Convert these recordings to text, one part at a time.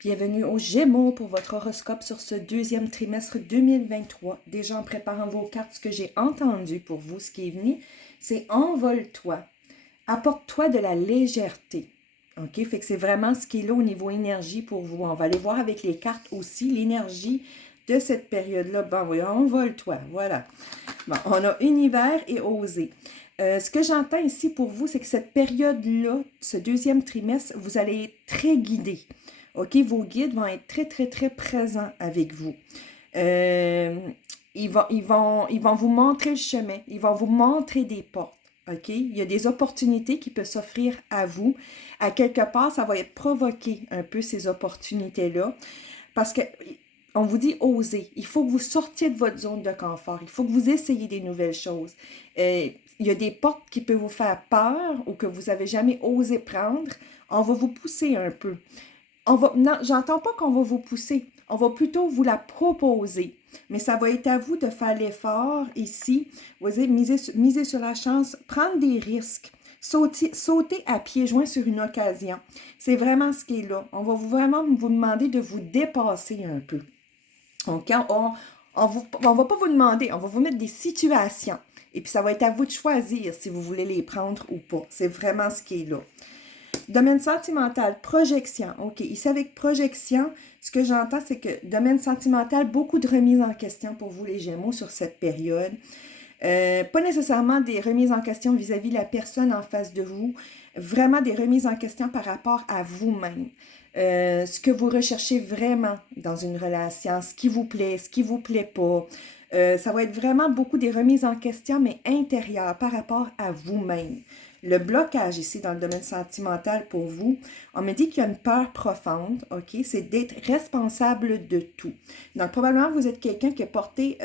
Bienvenue aux Gémeaux pour votre horoscope sur ce deuxième trimestre 2023. Déjà en préparant vos cartes, ce que j'ai entendu pour vous, ce qui est venu, c'est envole-toi, apporte-toi de la légèreté. OK? Fait que c'est vraiment ce qui est là au niveau énergie pour vous. On va aller voir avec les cartes aussi l'énergie de cette période-là. Bon, oui, envole-toi, voilà. Bon, on a univers et oser. Ce que j'entends ici pour vous, c'est que cette période-là, ce deuxième trimestre, vous allez être très guidé. OK? Vos guides vont être très, très, très présents avec vous. Ils vont vous montrer le chemin. Ils vont vous montrer des portes. OK? Il y a des opportunités qui peuvent s'offrir à vous. À quelque part, ça va être provoqué un peu ces opportunités-là. Parce que on vous dit oser. Il faut que vous sortiez de votre zone de confort. Il faut que vous essayiez des nouvelles choses. Il y a des portes qui peuvent vous faire peur ou que vous n'avez jamais osé prendre. On va vous pousser un peu. Non, j'entends pas qu'on va vous pousser. On va plutôt vous la proposer. Mais ça va être à vous de faire l'effort ici. Vous allez miser sur la chance, prendre des risques. Sauter à pieds joints sur une occasion. C'est vraiment ce qui est là. On va vraiment vous demander de vous dépasser un peu. Donc, on va pas vous demander, on va vous mettre des situations. Et puis, ça va être à vous de choisir si vous voulez les prendre ou pas. C'est vraiment ce qui est là. Domaine sentimental, projection. OK, ici avec projection, ce que j'entends, c'est que domaine sentimental, beaucoup de remises en question pour vous les Gémeaux sur cette période. Pas nécessairement des remises en question vis-à-vis de la personne en face de vous, vraiment des remises en question par rapport à vous-même. Ce que vous recherchez vraiment dans une relation, ce qui vous plaît pas. Ça va être vraiment beaucoup des remises en question, mais intérieures par rapport à vous-même. Le blocage ici dans le domaine sentimental pour vous, on me dit qu'il y a une peur profonde, OK? C'est d'être responsable de tout. Donc, probablement, vous êtes quelqu'un qui a porté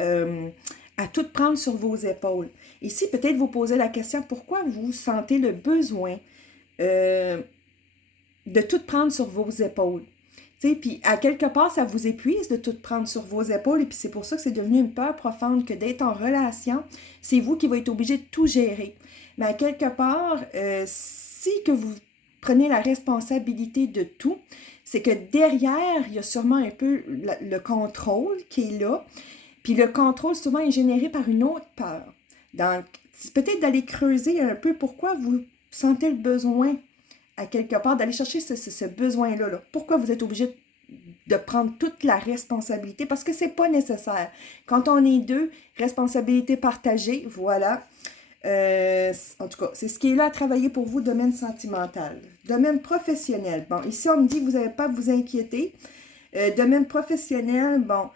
à tout prendre sur vos épaules. Ici, peut-être vous posez la question, pourquoi vous sentez le besoin de tout prendre sur vos épaules? Puis à quelque part, ça vous épuise de tout prendre sur vos épaules, et puis c'est pour ça que c'est devenu une peur profonde que d'être en relation, c'est vous qui va être obligé de tout gérer. Mais à quelque part, si que vous prenez la responsabilité de tout, c'est que derrière, il y a sûrement un peu le contrôle qui est là, puis le contrôle souvent est généré par une autre peur. Donc, c'est peut-être d'aller creuser un peu pourquoi vous sentez le besoin à quelque part, d'aller chercher ce besoin-là. Là. Pourquoi vous êtes obligé de prendre toute la responsabilité? Parce que c'est pas nécessaire. Quand on est deux, responsabilité partagée, voilà. En tout cas, c'est ce qui est là à travailler pour vous, domaine sentimental. Domaine professionnel. Bon, ici, on me dit que vous n'avez pas à vous inquiéter. Domaine professionnel, bon,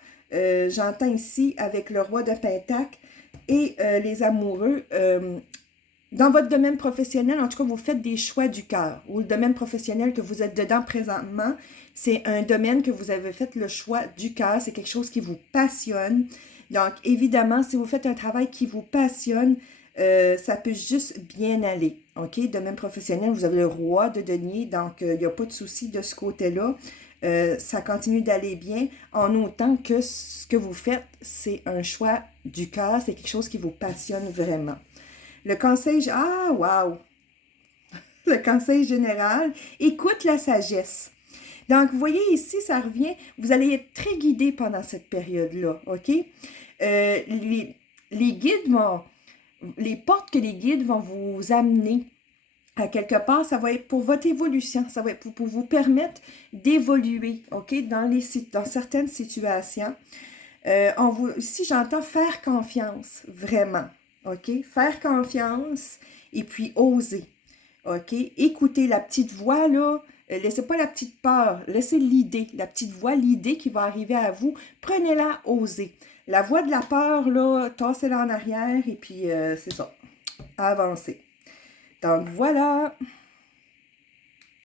j'entends ici avec le roi de Pentacle et les amoureux. Dans votre domaine professionnel, en tout cas, vous faites des choix du cœur. Ou le domaine professionnel que vous êtes dedans présentement, c'est un domaine que vous avez fait le choix du cœur. C'est quelque chose qui vous passionne. Donc, évidemment, si vous faites un travail qui vous passionne, ça peut juste bien aller. OK? Domaine professionnel, vous avez le roi de denier, donc il n'y a pas de souci de ce côté-là. Ça continue d'aller bien en autant que ce que vous faites, c'est un choix du cœur, c'est quelque chose qui vous passionne vraiment. Le conseil, ah, wow! Le conseil général, écoute la sagesse. Donc, vous voyez ici, ça revient, vous allez être très guidé pendant cette période-là, OK? Les guides vont, les portes que les guides vont vous amener à quelque part, ça va être pour votre évolution, ça va être pour vous permettre d'évoluer, OK, dans certaines situations. Ici, j'entends faire confiance, vraiment, OK? Faire confiance et puis oser, OK? Écoutez la petite voix, là, laissez pas la petite peur, laissez l'idée, la petite voix, l'idée qui va arriver à vous, prenez-la, osez. La voix de la peur, là, tassez-la en arrière et puis c'est ça, avancez. Donc voilà.